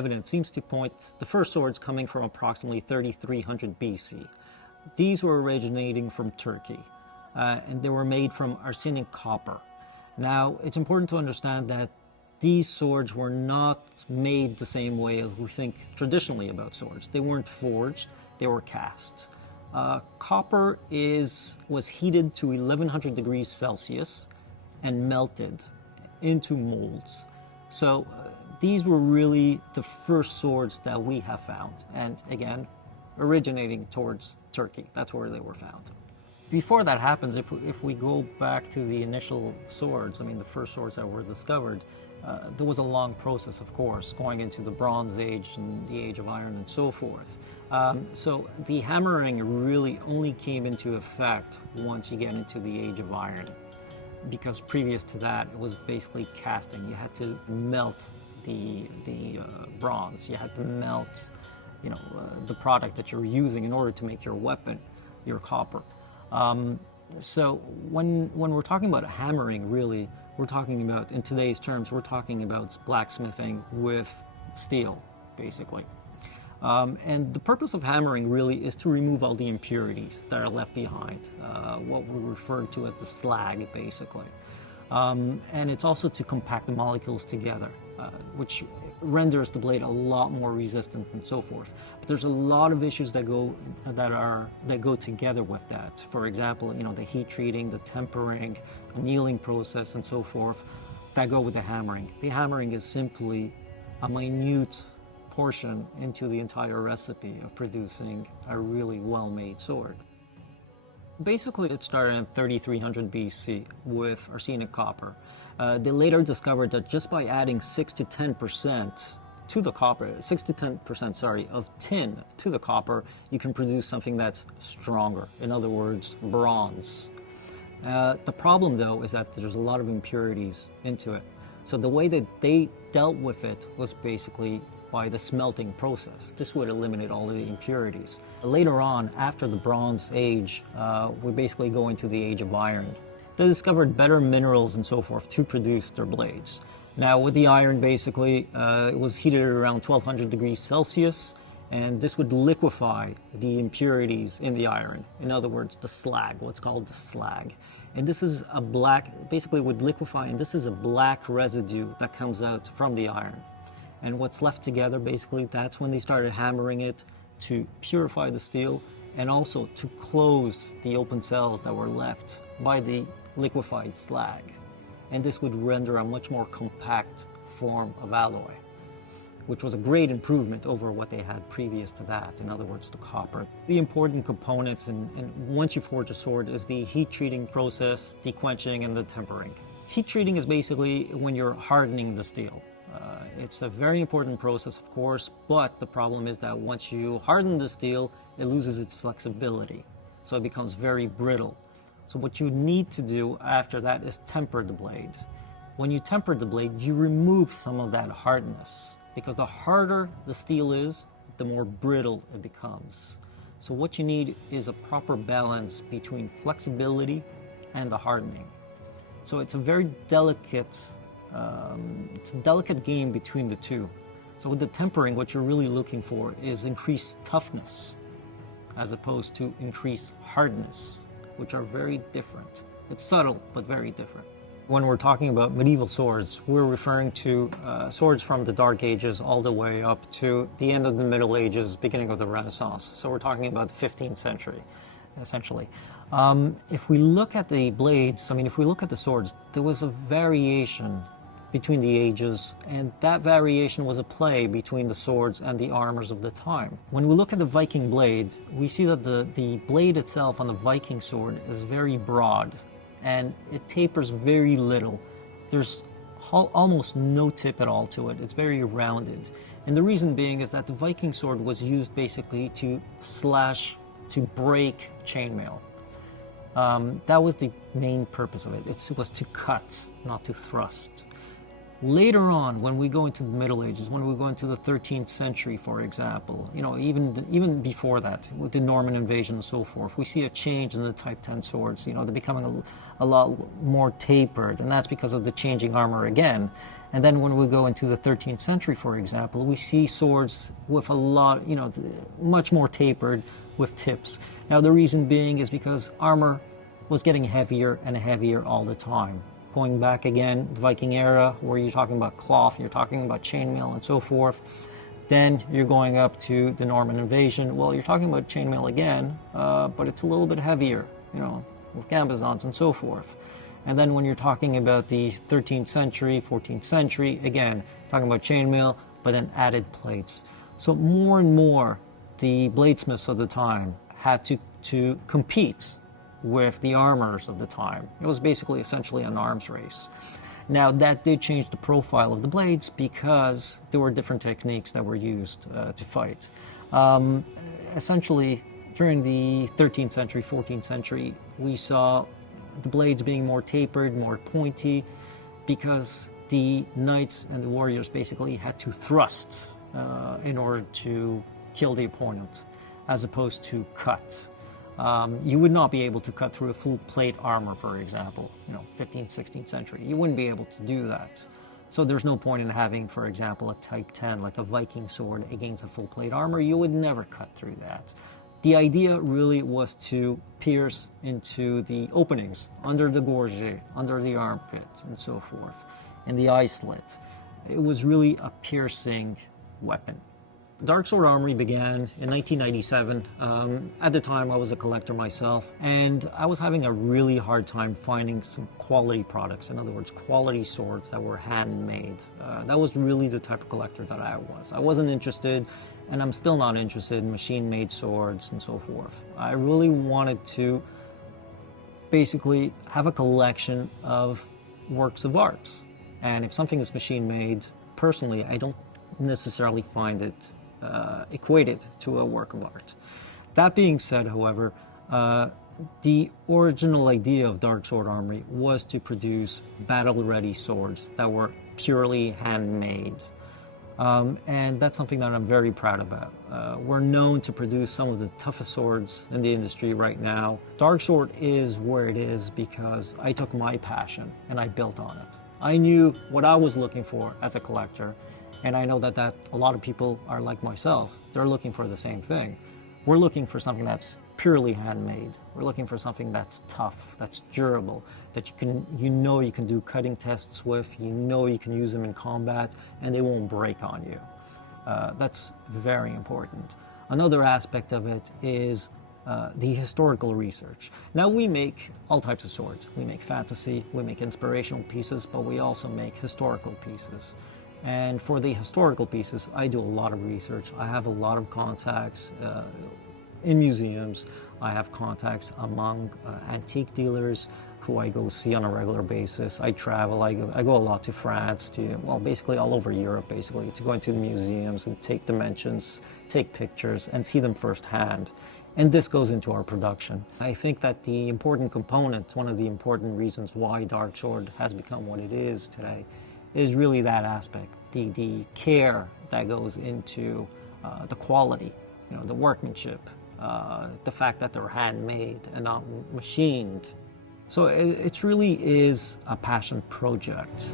evidence seems to point the first swords coming from approximately 3300 BC. These were originating from Turkey, and they were made from arsenic copper. Now, it's important to understand that these swords were not made the same way as we think traditionally about swords. They weren't forged, they were cast. Copper was heated to 1100 degrees Celsius and melted into molds. So these were really the first swords that we have found, and again, originating towards Turkey. That's where they were found. Before that happens, if we go back to the initial swords, I mean the first swords that were discovered, there was a long process, of course, going into the Bronze Age and the Age of Iron and so forth. So the hammering really only came into effect once you get into the Age of Iron, because previous to that it was basically casting. You had to melt the bronze. You had to melt, the product that you're using in order to make your weapon, your copper. So when we're talking about hammering, really, we're talking about, in today's terms, we're talking about blacksmithing with steel, basically. And the purpose of hammering really is to remove all the impurities that are left behind, what we refer to as the slag, basically. And it's also to compact the molecules together, which renders the blade a lot more resistant and so forth. But there's a lot of issues that go together with that. For example, the heat treating, the tempering, annealing process, and so forth, that go with the hammering. The hammering is simply a minute portion into the entire recipe of producing a really well-made sword. Basically, it started in 3300 BC with arsenic copper. They later discovered that just by adding 6 to 10% to the copper, 6 to 10%, of tin to the copper, you can produce something that's stronger. In other words, bronze. The problem, though, is that there's a lot of impurities into it. So the way that they dealt with it was basically by the smelting process. This would eliminate all the impurities. Later on, after the Bronze Age, we basically go into the Age of Iron. They discovered better minerals and so forth to produce their blades. Now, with the iron, basically, it was heated at around 1200 degrees Celsius, and this would liquefy the impurities in the iron. In other words, the slag, what's called the slag. And this is a black, basically would liquefy, and this is a black residue that comes out from the iron. And what's left together, basically, that's when they started hammering it to purify the steel and also to close the open cells that were left by the liquefied slag. And this would render a much more compact form of alloy, which was a great improvement over what they had previous to that, in other words, the copper. The important components, and once you forge a sword, is the heat treating process, the quenching, and the tempering. Heat treating is basically when you're hardening the steel. It's a very important process, of course, but the problem is that once you harden the steel, it loses its flexibility, so it becomes very brittle. So what you need to do after that is temper the blade. When you temper the blade, you remove some of that hardness, because the harder the steel is, the more brittle it becomes. So what you need is a proper balance between flexibility and the hardening. So it's a very delicate game between the two. So with the tempering, what you're really looking for is increased toughness as opposed to increased hardness, which are very different. It's subtle, but very different. When we're talking about medieval swords, we're referring to swords from the Dark Ages all the way up to the end of the Middle Ages, beginning of the Renaissance. So we're talking about the 15th century, essentially. If we look at the blades, if we look at the swords, there was a variation between the ages, and that variation was a play between the swords and the armors of the time. When we look at the Viking blade, we see that the blade itself on the Viking sword is very broad, and it tapers very little. There's almost no tip at all to it. It's very rounded. And the reason being is that the Viking sword was used basically to slash, to break chainmail. That was the main purpose of it. It was to cut, not to thrust. Later on, when we go into the Middle Ages, when we go into the 13th century, for example, even before that, with the Norman invasion and so forth, we see a change in the Type 10 swords. They're becoming a lot more tapered, and that's because of the changing armor again. And then when we go into the 13th century, for example, we see swords with a lot, much more tapered with tips. Now, the reason being is because armor was getting heavier and heavier all the time. Going back again, the Viking era, where you're talking about cloth, you're talking about chainmail and so forth. Then you're going up to the Norman invasion. Well, you're talking about chainmail again, but it's a little bit heavier, with gambesons and so forth. And then when you're talking about the 13th century, 14th century, again, talking about chainmail, but then added plates. So more and more, the bladesmiths of the time had to compete with the armorers of the time. It was basically essentially an arms race. Now, that did change the profile of the blades because there were different techniques that were used to fight. Essentially, during the 13th century, 14th century, we saw the blades being more tapered, more pointy, because the knights and the warriors basically had to thrust in order to kill the opponent, as opposed to cut. You would not be able to cut through a full plate armor, for example, 15th, 16th century. You wouldn't be able to do that. So there's no point in having, for example, a Type 10, like a Viking sword against a full plate armor. You would never cut through that. The idea really was to pierce into the openings, under the gorget, under the armpit, and so forth, and the eye slit. It was really a piercing weapon. Darksword Armory began in 1997. At the time, I was a collector myself, and I was having a really hard time finding some quality products. In other words, quality swords that were handmade. That was really the type of collector that I was. I wasn't interested, and I'm still not interested in machine-made swords and so forth. I really wanted to basically have a collection of works of art. And if something is machine-made, personally, I don't necessarily find it equated to a work of art. That being said, however, the original idea of Darksword Armory was to produce battle-ready swords that were purely handmade. And that's something that I'm very proud about. We're known to produce some of the toughest swords in the industry right now. Darksword is where it is because I took my passion and I built on it. I knew what I was looking for as a collector, and I know that a lot of people are like myself. They're looking for the same thing. We're looking for something that's purely handmade. We're looking for something that's tough, that's durable, that you can do cutting tests with, you can use them in combat, and they won't break on you. That's very important. Another aspect of it is the historical research. Now, we make all types of swords. We make fantasy, we make inspirational pieces, but we also make historical pieces. And for the historical pieces, I do a lot of research. I have a lot of contacts in museums. I have contacts among antique dealers who I go see on a regular basis. I travel. I go a lot to France, basically all over Europe, basically, to go into the museums and take dimensions, take pictures, and see them firsthand. And this goes into our production. I think that the important component, one of the important reasons why Darksword has become what it is today, is really that aspect, the care that goes into the quality, the workmanship, the fact that they're handmade and not machined. So it really is a passion project.